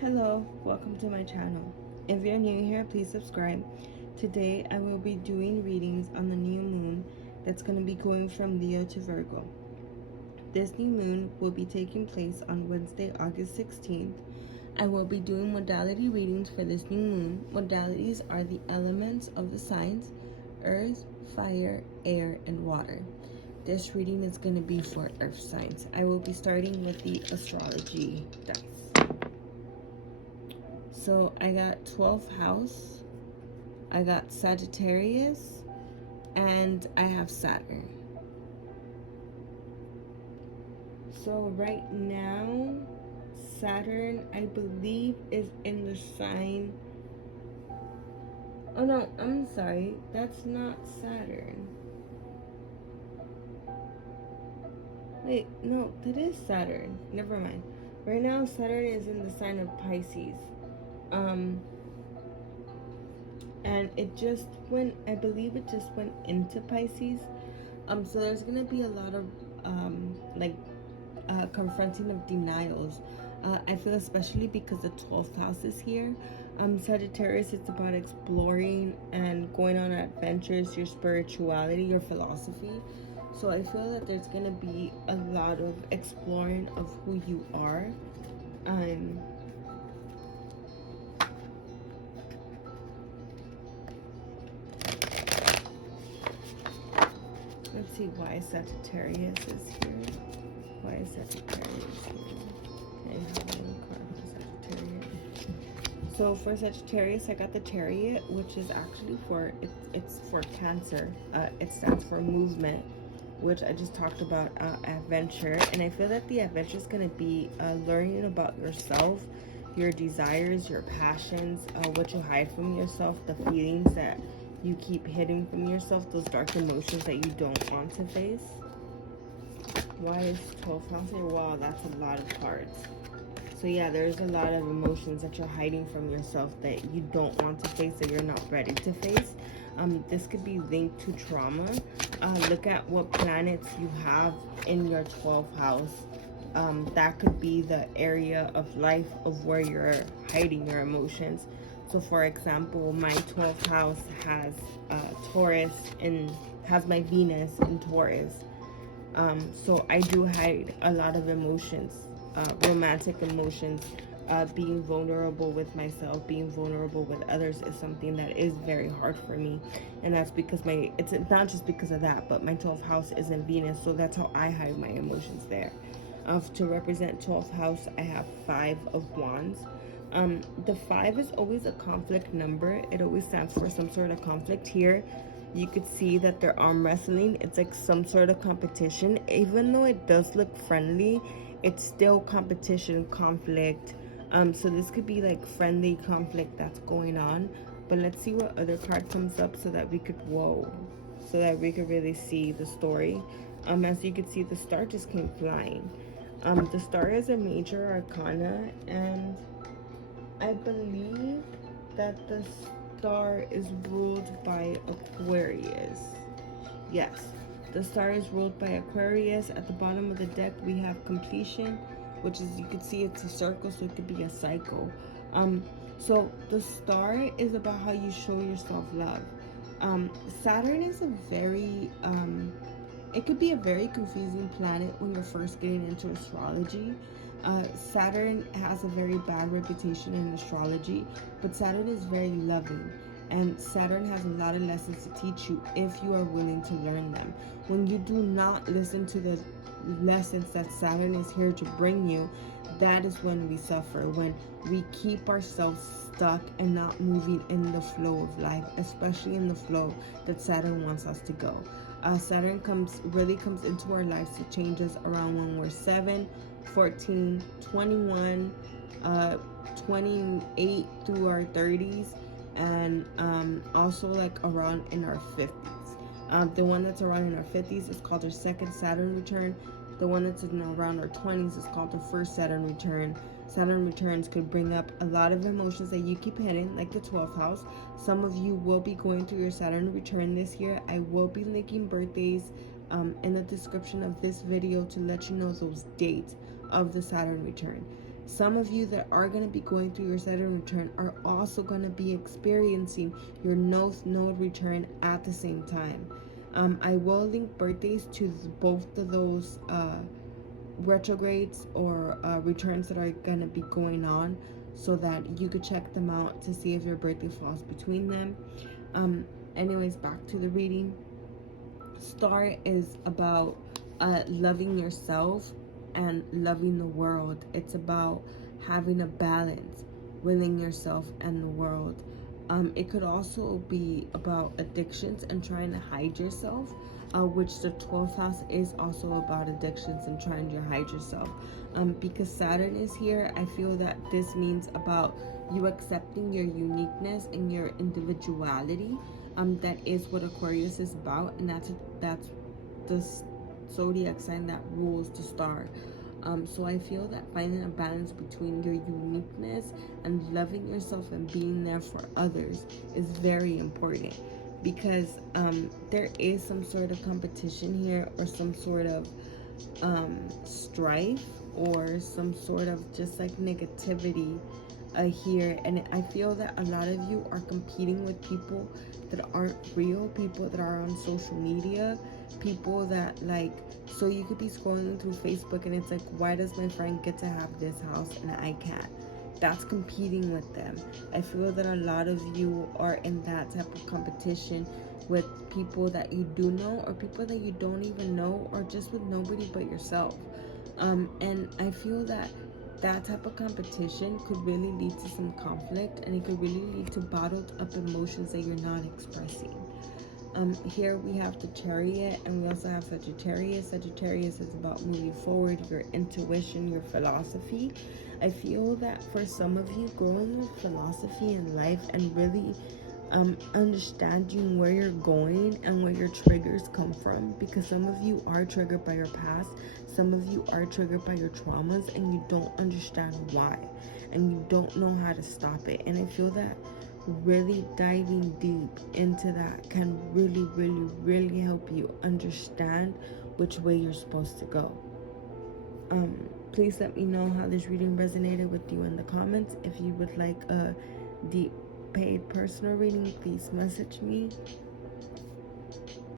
Hello, welcome to my channel. If you're new here, please subscribe. Today I will be doing readings on the new moon that's going to be going from Leo to Virgo. This new moon will be taking place on Wednesday, August 16th. I will be doing modality readings for this new moon. Modalities are the elements of the signs: earth, fire, air, and water. This reading is going to be for earth signs. I will be starting with the astrology dice. So I got 12th house, I got Sagittarius, and I have Saturn. So right now, Saturn, I believe, is in the sign. Oh no, I'm sorry. That's not Saturn. Wait, no, that is Saturn. Never mind. Right now, Saturn is in the sign of Pisces. And it just went, I believe it just went into Pisces. So there's gonna be a lot of confronting of denials. I feel especially because the 12th house is here. Sagittarius, it's about exploring and going on adventures, your spirituality, your philosophy. So I feel that there's gonna be a lot of exploring of who you are. Let's see why Sagittarius is here. Why is Sagittarius here? Okay, have a little card for Sagittarius. So for Sagittarius, I got the Chariot, which is actually for, it's for Cancer. It stands for movement, which I just talked about, adventure. And I feel that the adventure is going to be learning about yourself, your desires, your passions, what you hide from yourself, the feelings that you keep hiding from yourself, those dark emotions that you don't want to face. Why is 12th house here? Wow, that's a lot of cards. So yeah, there's a lot of emotions that you're hiding from yourself that you don't want to face, that you're not ready to face. This could be linked to trauma. Look at what planets you have in your 12th house. That could be the area of life of where you're hiding your emotions. So for example, my 12th house has Taurus and has my Venus in Taurus. So I do hide a lot of emotions, romantic emotions. Being vulnerable with myself, being vulnerable with others is something that is very hard for me. And that's because it's not just because of that, but my 12th house is in Venus, so that's how I hide my emotions there. To represent 12th house, I have 5 of Wands. The 5 is always a conflict number. It always stands for some sort of conflict. Here you could see that they're arm wrestling. It's like some sort of competition. Even though it does look friendly, it's still competition, conflict. So this could be like friendly conflict that's going on. But let's see what other card comes up so that we could really see the story. As you can see, the star just came flying. The star is a major arcana, and I believe that the star is ruled by Aquarius. Yes, the star is ruled by Aquarius. At the bottom of the deck, we have completion, which is, you can see it's a circle, so it could be a cycle. So the star is about how you show yourself love. Saturn is a very, it could be a very confusing planet when you're first getting into astrology. Saturn has a very bad reputation in astrology, but Saturn is very loving, and Saturn has a lot of lessons to teach you if you are willing to learn them. When you do not listen to the lessons that Saturn is here to bring you, that is when we suffer, when we keep ourselves stuck and not moving in the flow of life, especially in the flow that Saturn wants us to go. Saturn really comes into our lives to change us around when we're 7, 14, 21, 28 through our 30s, and also like around in our 50s. The one that's around in our 50s is called our second Saturn return. The one that's around our 20s is called the first Saturn return. Saturn returns could bring up a lot of emotions that you keep hidden, like the 12th house. Some of you will be going through your Saturn return this year. I will be linking birthdays in the description of this video to let you know those dates of the Saturn return. Some of you that are going to be going through your Saturn return are also going to be experiencing your North Node return at the same time. I will link birthdays to both of those retrogrades or returns that are going to be going on, so that you could check them out to see if your birthday falls between them. Anyways, back to the reading. Star is about loving yourself and loving the world. It's about having a balance within yourself and the world. It could also be about addictions and trying to hide yourself, which the 12th house is also about addictions and trying to hide yourself. Because Saturn is here, I feel that this means about you accepting your uniqueness and your individuality. That is what Aquarius is about, and that's the zodiac sign that rules the star. So I feel that finding a balance between your uniqueness and loving yourself and being there for others is very important, because there is some sort of competition here, or some sort of strife, or some sort of just like negativity here. And I feel that a lot of you are competing with people that aren't real, people that are on social media, people that like, so you could be scrolling through Facebook and it's like, why does my friend get to have this house and I can't? That's competing with them. I feel that a lot of you are in that type of competition with people that you do know, or people that you don't even know, or just with nobody but yourself. And I feel that that type of competition could really lead to some conflict, and it could really lead to bottled up emotions that you're not expressing. Here we have the Chariot, and we also have Sagittarius. Sagittarius is about moving forward, your intuition, your philosophy. I feel that for some of you, growing with philosophy in life and really understanding where you're going and where your triggers come from, because some of you are triggered by your past, some of you are triggered by your traumas, and you don't understand why, and you don't know how to stop it. And I feel that really diving deep into that can really, really, really help you understand which way you're supposed to go. Please let me know how this reading resonated with you in the comments. If you would like a deep paid personal reading, please message me.